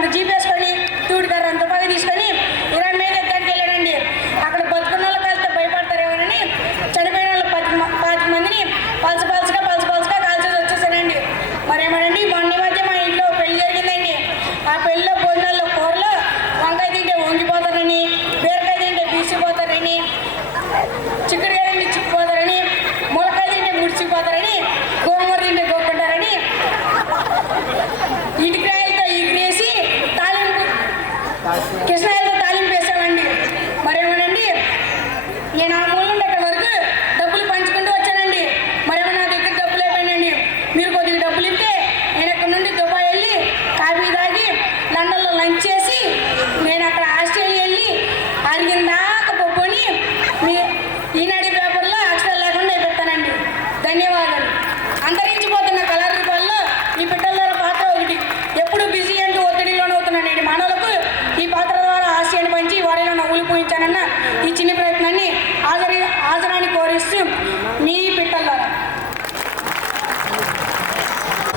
అంత జీప్ వేసుకొని తూడికారు అంత పగ తీసుకొని ఇరాన్ మీద ఎక్కడికి వెళ్ళాడండి. అక్కడ బతుకున్న వాళ్ళు కలిస్తే భయపడతారేమోనని చనిపోయిన వాళ్ళు 10 మందిని పలసగా కాల్చేసి వచ్చేసానండి. మరేమోనండి మొన్న మధ్య మా ఇంట్లో పెళ్లి జరిగిందండి. ఆ పెళ్లిలో భోజనాల్లో కూరలో వంకాయ తింటే వంగిపోతారని, బీరకాయ తింటే బీసిపోతారని, చిక్కుడుకాయ తింటే చిక్కుపోతారని, ములకాయ తింటే ముడిచిపోతారని, గోంగూర తింటే గోక్కుంటారని ఇటుకాయలతో ఇగిరేసి తాలింపు కృష్ణాయలతో తాలింపు వేసామండి. మరేమోనండి నేను ఆ మూల నుండి అక్కడి వరకు డబ్బులు పంచుకుంటూ వచ్చానండి. మరేమో నా దగ్గర డబ్బులు అయిపోయినండి. మీరు కొద్దిగా డబ్బులు ఇస్తే నేను అక్కడ నుండి దుబాయ్ వెళ్ళి కాఫీ తాగి లండన్లో లంచ్ చేసి నేను అక్కడ ఆస్ట్రేలియా వెళ్ళి అడిగిందాక పప్పుని మీ ఈనాడు పేపర్లో అక్షరాలు లేకుండా పెడతానండి. ధన్యవాదాలు. అంతరించిపోతున్న కళారూపాల్లో ఈ పిట్టల పాత్ర ఒకటి. ఎప్పుడు బిజీ అంటూ ఒత్తిడిలోనే అవుతున్నానండి. మానవులకు ఈ పాత్ర ద్వారా ఆశయాన్ని పంచి వారిలో నవ్వులు పూయించానన్న ఈ చిన్న ప్రయత్నాన్ని హాజరాని కోరి